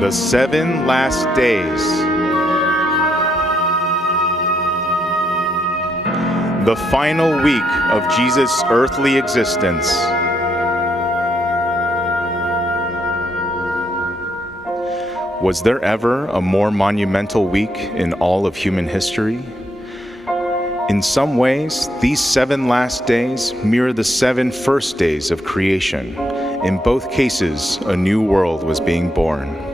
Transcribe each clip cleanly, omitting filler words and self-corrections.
The 7 last days. The final week of Jesus' earthly existence. Was there ever a more monumental week in all of human history? In some ways, these 7 last days mirror the 7 first days of creation. In both cases, a new world was being born.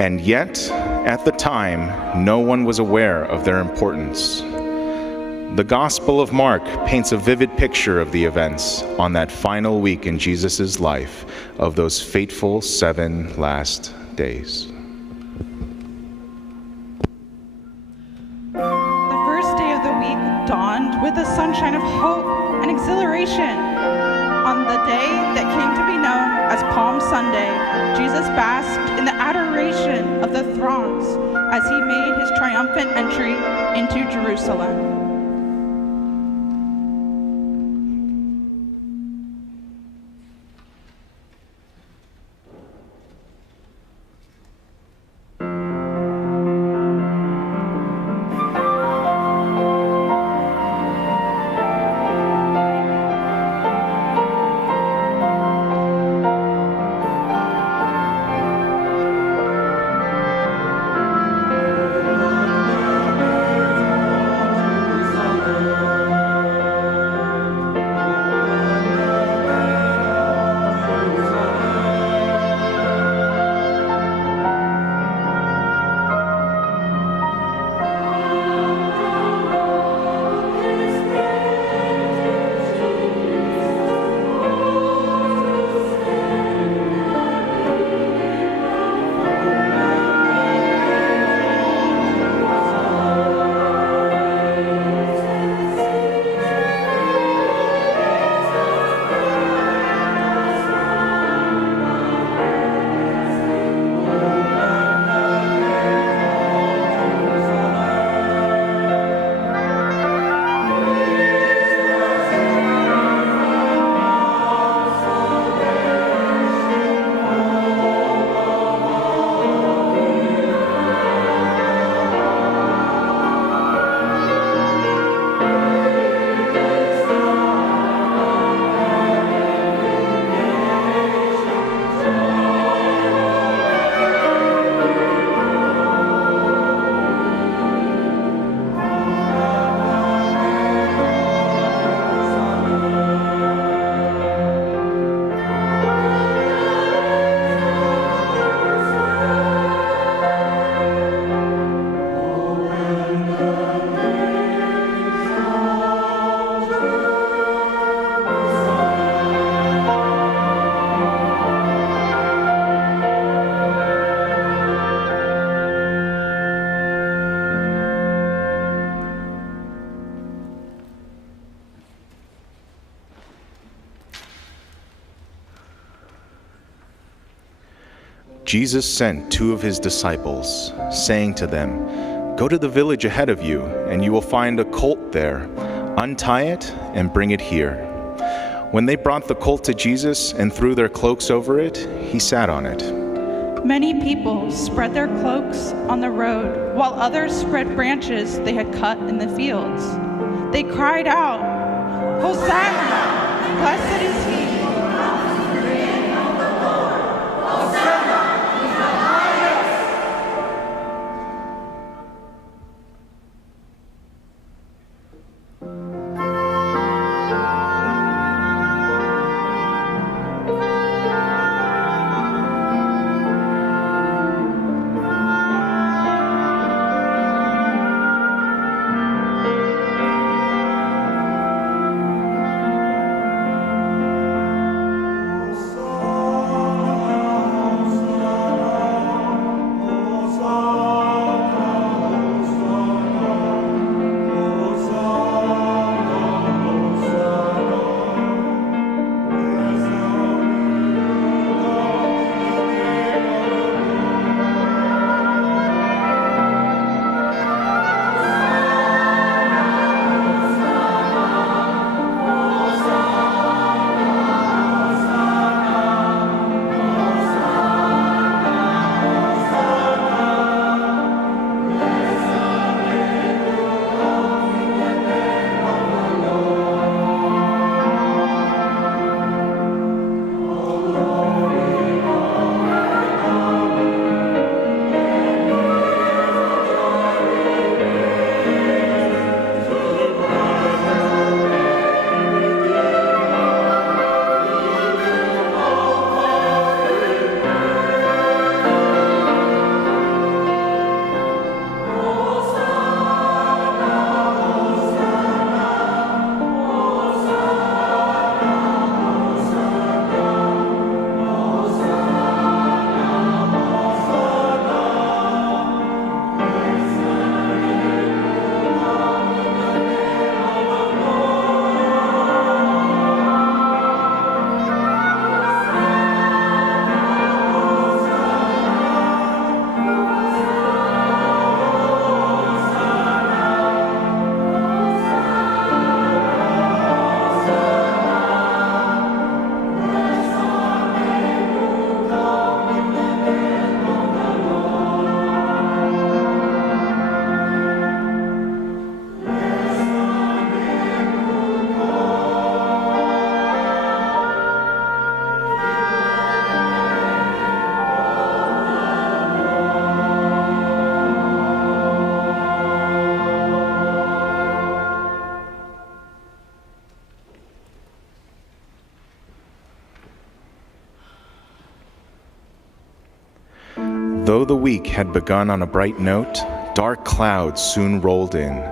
And yet, at the time, no one was aware of their importance. The Gospel of Mark paints a vivid picture of the events on that final week in Jesus' life of those fateful 7 last days. The first day of the week dawned with the sunshine of hope and exhilaration. On the day that came to be known as Palm Sunday, Jesus basked in the adoration of the throngs as he made his triumphant entry into Jerusalem. Jesus sent 2 of his disciples, saying to them, "Go to the village ahead of you, and you will find a colt there. Untie it and bring it here." When they brought the colt to Jesus and threw their cloaks over it, he sat on it. Many people spread their cloaks on the road, while others spread branches they had cut in the fields. They cried out, "Hosanna! Blessed is he." Though the week had begun on a bright note, dark clouds soon rolled in,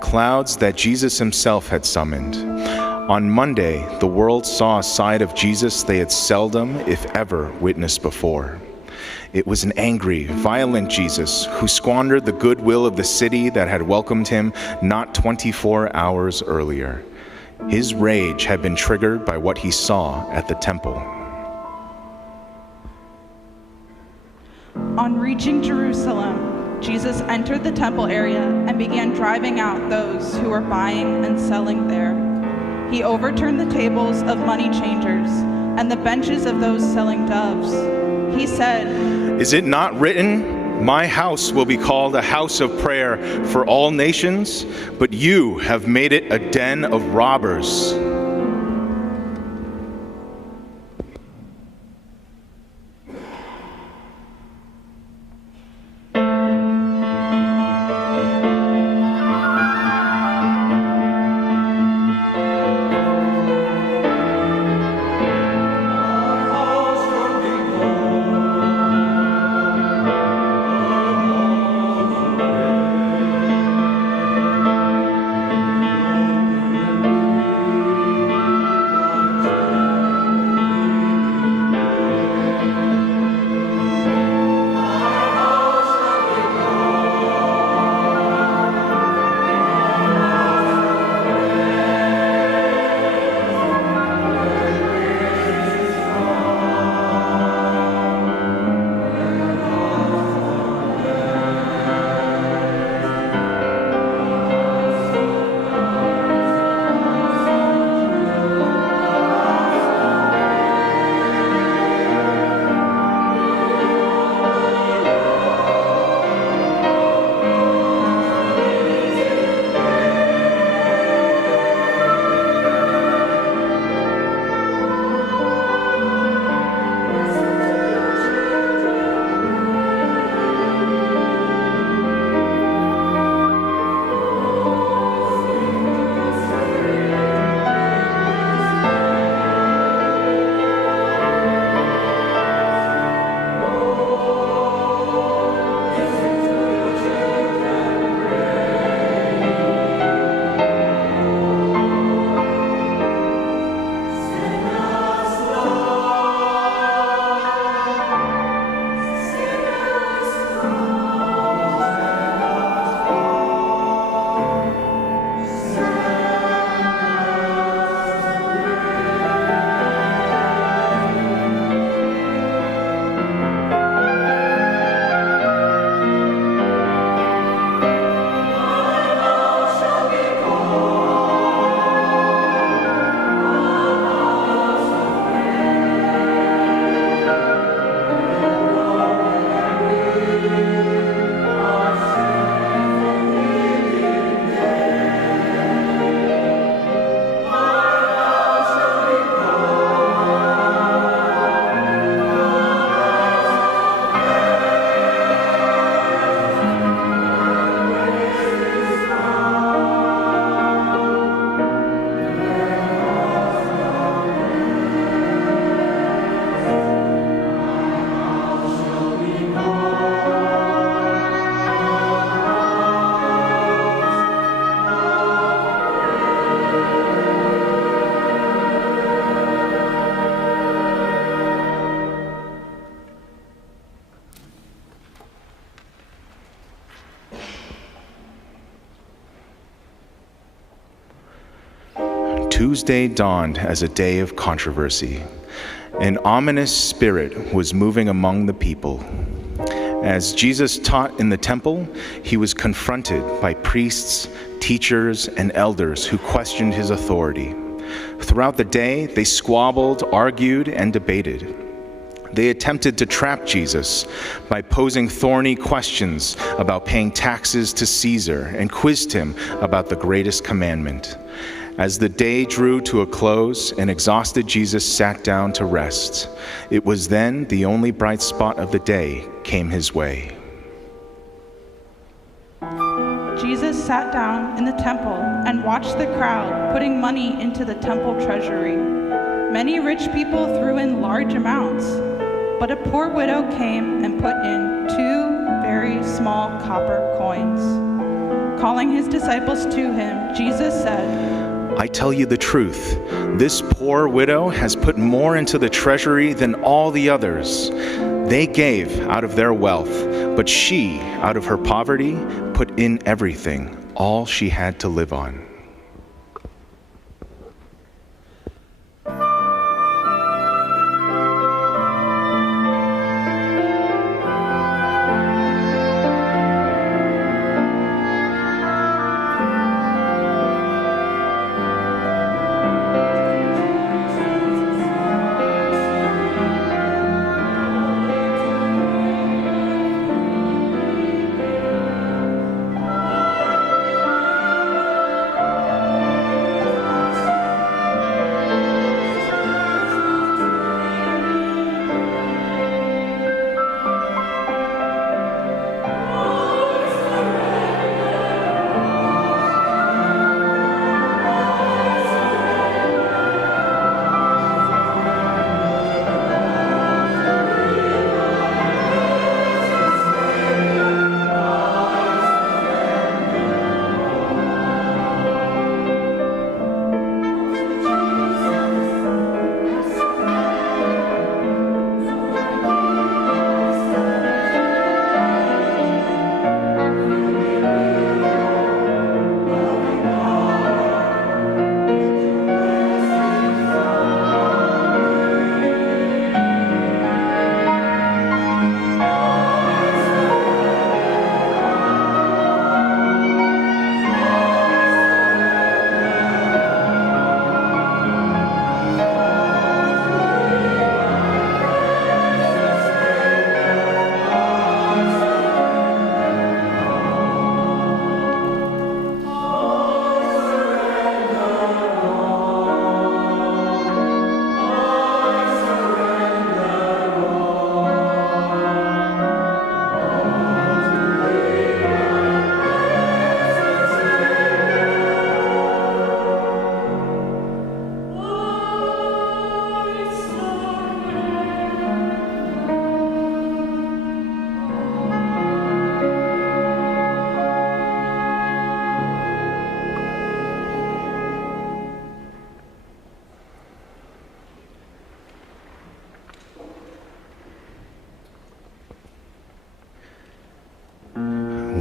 clouds that Jesus himself had summoned. On Monday, the world saw a side of Jesus they had seldom, if ever, witnessed before. It was an angry, violent Jesus who squandered the goodwill of the city that had welcomed him not 24 hours earlier. His rage had been triggered by what he saw at the temple. On reaching Jerusalem, Jesus entered the temple area and began driving out those who were buying and selling there. He overturned the tables of money changers and the benches of those selling doves. He said, "Is it not written, 'My house will be called a house of prayer for all nations'? But you have made it a den of robbers." Tuesday dawned as a day of controversy. An ominous spirit was moving among the people. As Jesus taught in the temple, he was confronted by priests, teachers, and elders who questioned his authority. Throughout the day, they squabbled, argued, and debated. They attempted to trap Jesus by posing thorny questions about paying taxes to Caesar and quizzed him about the greatest commandment. As the day drew to a close, an exhausted Jesus sat down to rest. It was then the only bright spot of the day came his way. Jesus sat down in the temple and watched the crowd putting money into the temple treasury. Many rich people threw in large amounts. But a poor widow came and put in 2 very small copper coins. Calling his disciples to him, Jesus said, I tell you the truth, this poor widow has put more into the treasury than all the others. They gave out of their wealth, but she, out of her poverty, put in everything, all she had to live on.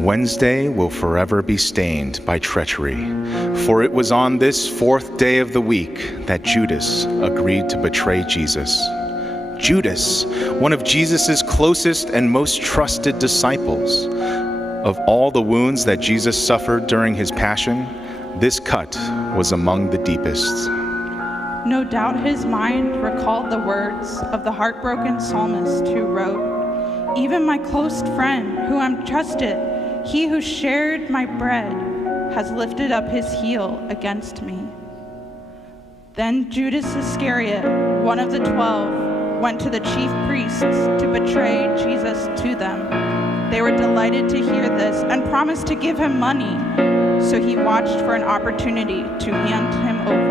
Wednesday will forever be stained by treachery, for it was on this 4th day of the week that Judas agreed to betray Jesus. Judas, one of Jesus' closest and most trusted disciples. Of all the wounds that Jesus suffered during his passion, this cut was among the deepest. No doubt his mind recalled the words of the heartbroken psalmist who wrote, "Even my close friend, who I'm trusted, he who shared my bread, has lifted up his heel against me." Then Judas Iscariot, one of the 12, went to the chief priests to betray Jesus to them. They were delighted to hear this and promised to give him money, so he watched for an opportunity to hand him over.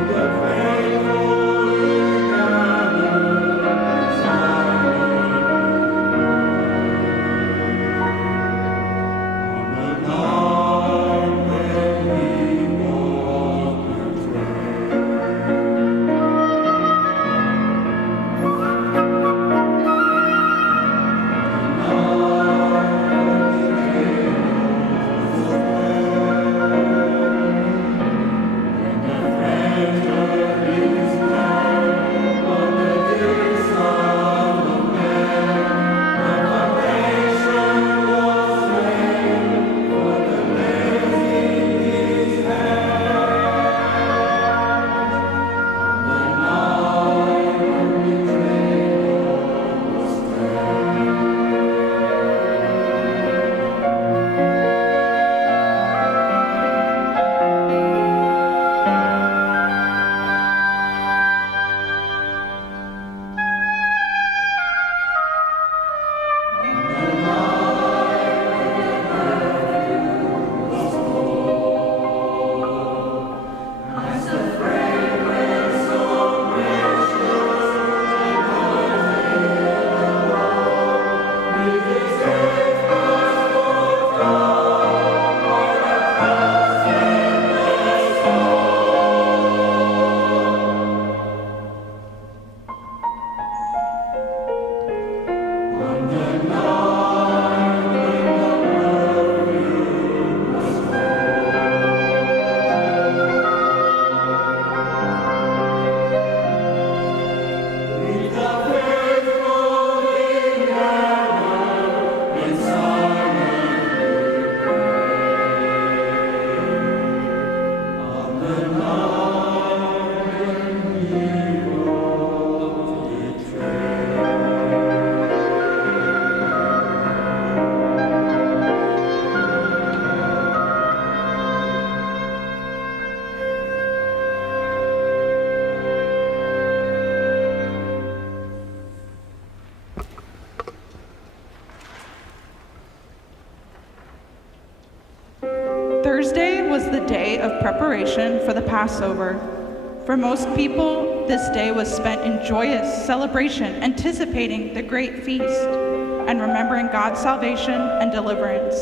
Amen. Thursday was the day of preparation for the Passover. For most people, this day was spent in joyous celebration, anticipating the great feast and remembering God's salvation and deliverance.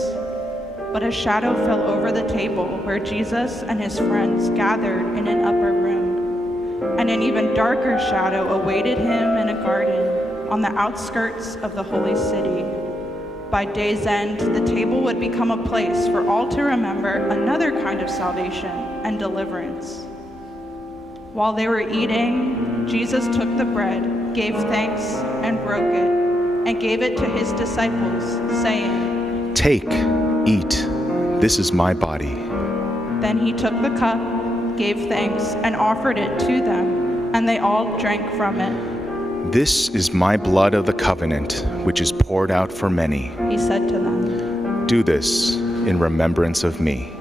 But a shadow fell over the table where Jesus and his friends gathered in an upper room, and an even darker shadow awaited him in a garden on the outskirts of the holy city. By day's end, the table would become a place for all to remember another kind of salvation and deliverance. While they were eating, Jesus took the bread, gave thanks, and broke it, and gave it to his disciples, saying, "Take, eat, this is my body." Then he took the cup, gave thanks, and offered it to them, and they all drank from it. "This is my blood of the covenant, which is poured out for many. He said to them, Do this in remembrance of me."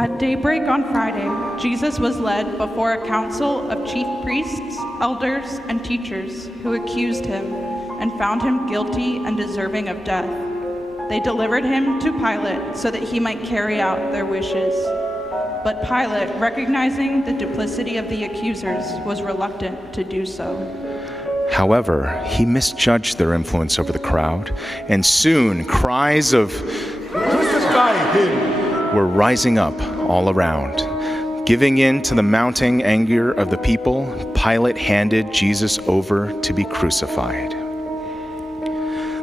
At daybreak on Friday, Jesus was led before a council of chief priests, elders, and teachers who accused him and found him guilty and deserving of death. They delivered him to Pilate so that he might carry out their wishes. But Pilate, recognizing the duplicity of the accusers, was reluctant to do so. However, he misjudged their influence over the crowd, and soon cries of Crucify him! were rising up all around. Giving in to the mounting anger of the people, Pilate handed Jesus over to be crucified.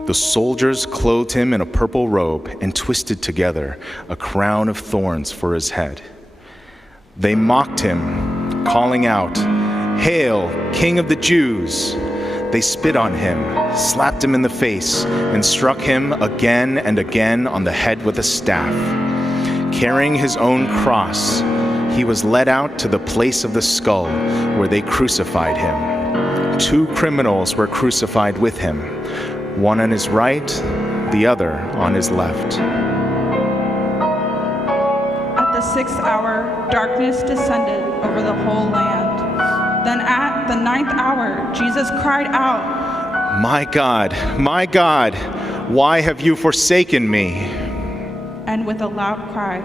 The soldiers clothed him in a purple robe and twisted together a crown of thorns for his head. They mocked him, calling out, "Hail, King of the Jews!" They spit on him, slapped him in the face, and struck him again and again on the head with a staff. Carrying his own cross, he was led out to the place of the skull, where they crucified him. 2 criminals were crucified with him, one on his right, the other on his left. At the 6th hour, darkness descended over the whole land. Then at the 9th hour, Jesus cried out, My God, why have you forsaken me?" and with a loud cry,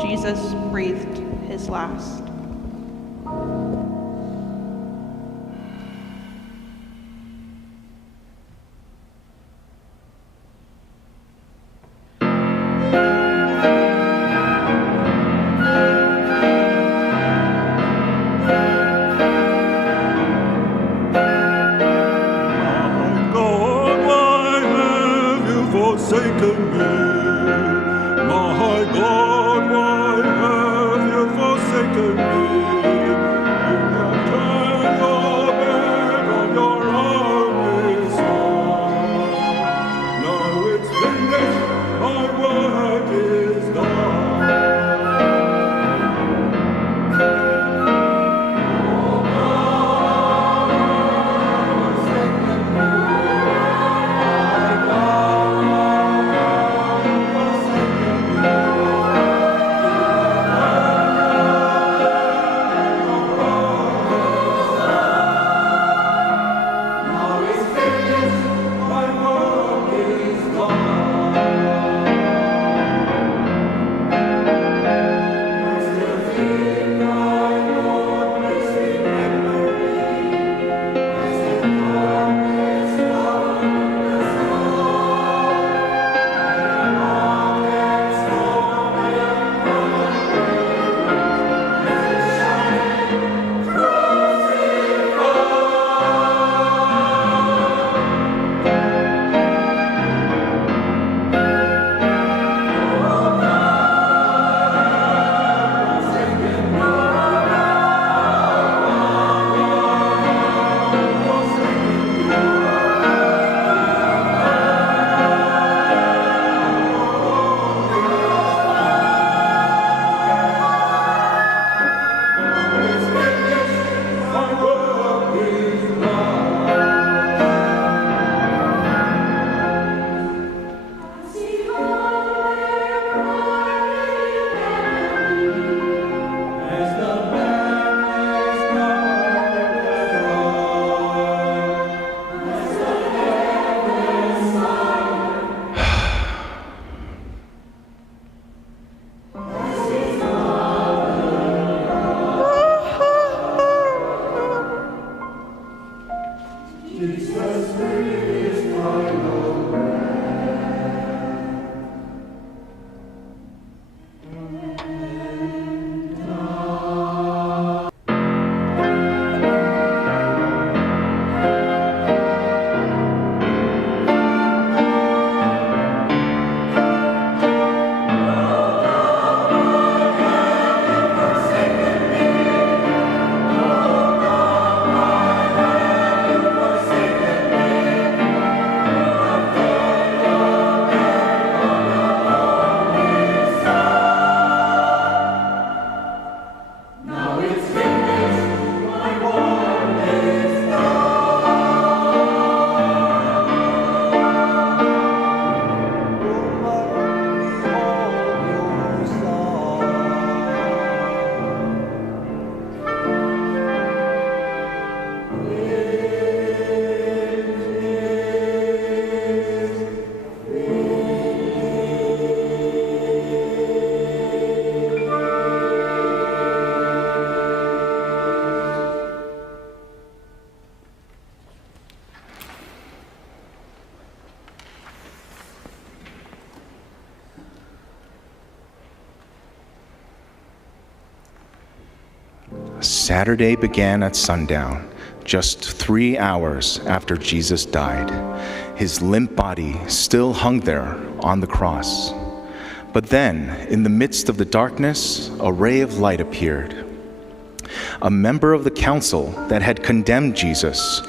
Jesus breathed his last. Forsaken me. My God, why have you forsaken me? You have turned your back on your only Son. Now it's finished, my work is done. Saturday began at sundown, just 3 hours after Jesus died. His limp body still hung there on the cross. But then, in the midst of the darkness, a ray of light appeared. A member of the council that had condemned Jesus,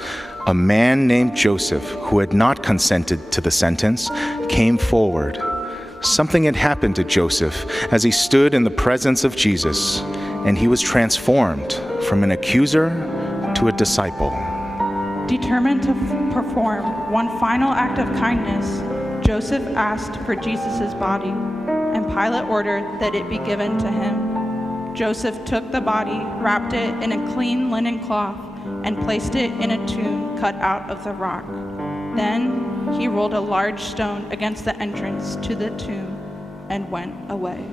a man named Joseph, who had not consented to the sentence, came forward. Something had happened to Joseph as he stood in the presence of Jesus, and he was transformed from an accuser to a disciple. Determined to perform one final act of kindness, Joseph asked for Jesus' body, and Pilate ordered that it be given to him. Joseph took the body, wrapped it in a clean linen cloth, and placed it in a tomb cut out of the rock. Then he rolled a large stone against the entrance to the tomb and went away.